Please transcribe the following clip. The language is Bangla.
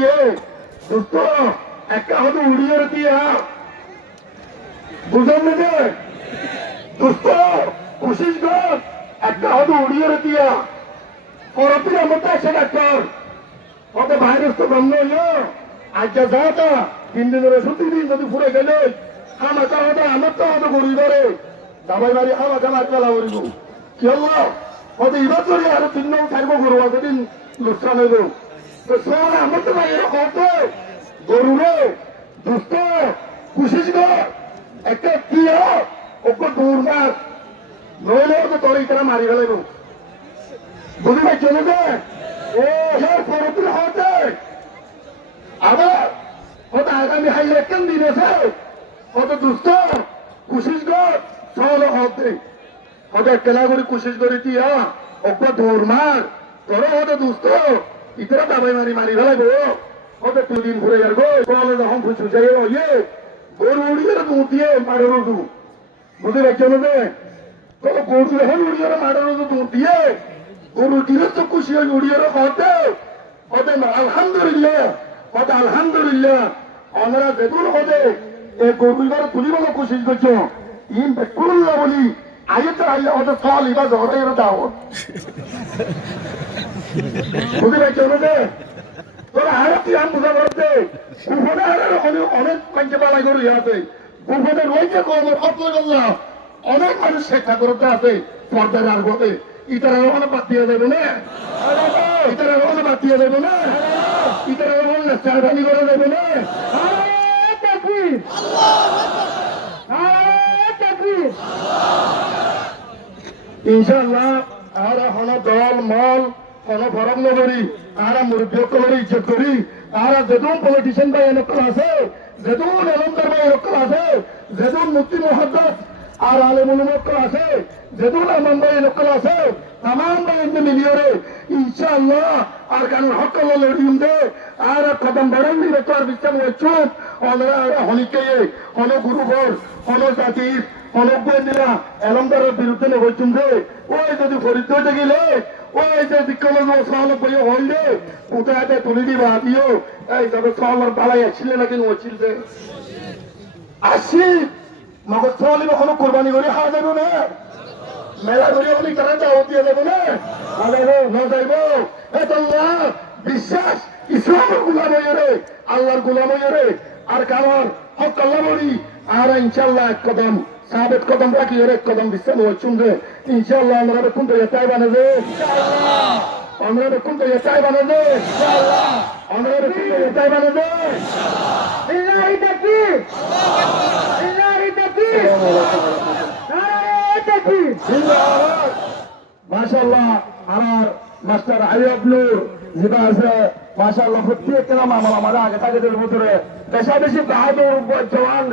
দিয়ে দোস্ত একটা হয়তো উড়িয়ে দিয়া বুঝলাম না যে দোস্ত কোশিশ কর একটা হয়তো উড়িয়ে দিয়া পরতির মতো এসে ডাক্তার হতে ভাইরাস তো বন্ধ হইলো আজকে যাতা 3 দিনের ছুটি দিন যদি ফুরে গেলে আমাকে হতো আমার তো হতো গড়ি ধরে দাবাই বাড়ি আমাকে মার পেলা করিব কি হলো হয়তো এবার চলে আরো 3 দিন থাকবো গরু দিন লোকসান হইল তো শোন আমার তো ভাই এরকম হতো গরু রে দুষ্ট কুশিস কর একটা কি ওকে দৌড় মার নইলে তো তোর ইতারা মারি ফেলাইব বুঝি ভাই চলে দে ও হ্যাঁ পরতির হতে আবার হয়তো আগামী হাইলাইটেন দিন আছে হয়তো দুষ্ট কুশিস কর চলো হতে হয়তো কেলা করে কুশিস করে দিয়া ওকে দৌড় মার তোর হয়তো দুষ্ট ইতারা দাবাই মারি মারি ফেলাইব হয়তো 2 দিন ঘুরে যাবো চলে যখন খুশি যাই ইয়ে গরু উড়িয়ে দৌড় দিয়ে মারের দু বুঝি ভাই চলে দে তো গরু যখন উড়িয়ে মারের দৌড় দিয়ে গরু দিলে তো খুশি হয়ে উড়িয়ে হতে হতে আলহামদুলিল্লাহ হতে আলহামদুলিল্লাহ আমরা যেগুলো হতে এই গরুবার তুলিবার কোশিশ করছো ইন বেকুল্লা বলি আইতে আইলে হতে ফল ইবা জড়াই দাও বুঝি ভাই চলে দে তোরা আরো কি আম বুঝা করতে গুফনে অনেক কাঞ্চে বালাই গরু আছে গুফনে রয়েছে কবর হত গল্লা অনেক মানুষ শিক্ষা করতে আছে পর্দার আর বলে ইতারা ওখানে বাদ দিয়ে যাবে না ইতারা ওখানে বাদ দিয়ে যাবে না ইতারা ওখানে চারবানি করে যাবে না ইনশাআল্লাহ আর হন দল মল কোন ফরক নকরি আর মুরব্বী করে ইজ্জত করি আর যেদুন পলিটিশিয়ান ভাই এনকল আছে যেদুন এলমদার ভাই এনকল আছে যেদুন মুফতি মুহাদ্দিস আর আলেমুল মুক্কল আছে যেদুন আমান ভাই এনকল আছে তামাম ভাই এমনি মিলিয়রে ইনশাআল্লাহ আর কানুন হক লড়িম দে আর কদম বাড়ান দিবে তো আর বিশ্বাস চুপ আমরা হনিকে হন গুরুবর হন জাতির অনেক বইরা এলমদারের বিরুদ্ধে হইতুম রে ওই যদি ফরিদ হইতে গেলে ওই যে বিকলন সহল বই হইলে কোথায় তুলে দিবা দিও এই তবে সহলার বালাই আসছিলে নাকি নছিল যে আসি মগজ সহলি কখনো কোরবানি করে খাওয়া যাবে না মেলা করে আপনি তারা দাওয়াত দিয়ে যাবো না না যাইব আল্লাহ বিশ্বাস ইসলামের গুলাম হইরে আল্লাহর গুলাম হইরে আর কামার হক আল্লাহ বলি আর ইনশাআল্লাহ এক কদম সাবেত কদম রাখি এক কদম বিশ্বাস হচ্ছুন রে ইনশাআল্লাহ আমরা বেকুন তো এটাই বানাবে আমরা বেকুন তো এটাই বানাবে আমরা বেকুন তো এটাই বানাবে ইল্লাহি তাকবীর ইল্লাহি তাকবীর নারে তাকবীর মাশাআল্লাহ আমার মাস্টার আইয়ুব নূর যেটা আছে মাশাআল্লাহ প্রত্যেক কেরাম আমার আগে থাকে ভিতরে বেশি বেশি বাহাদুর জওয়ান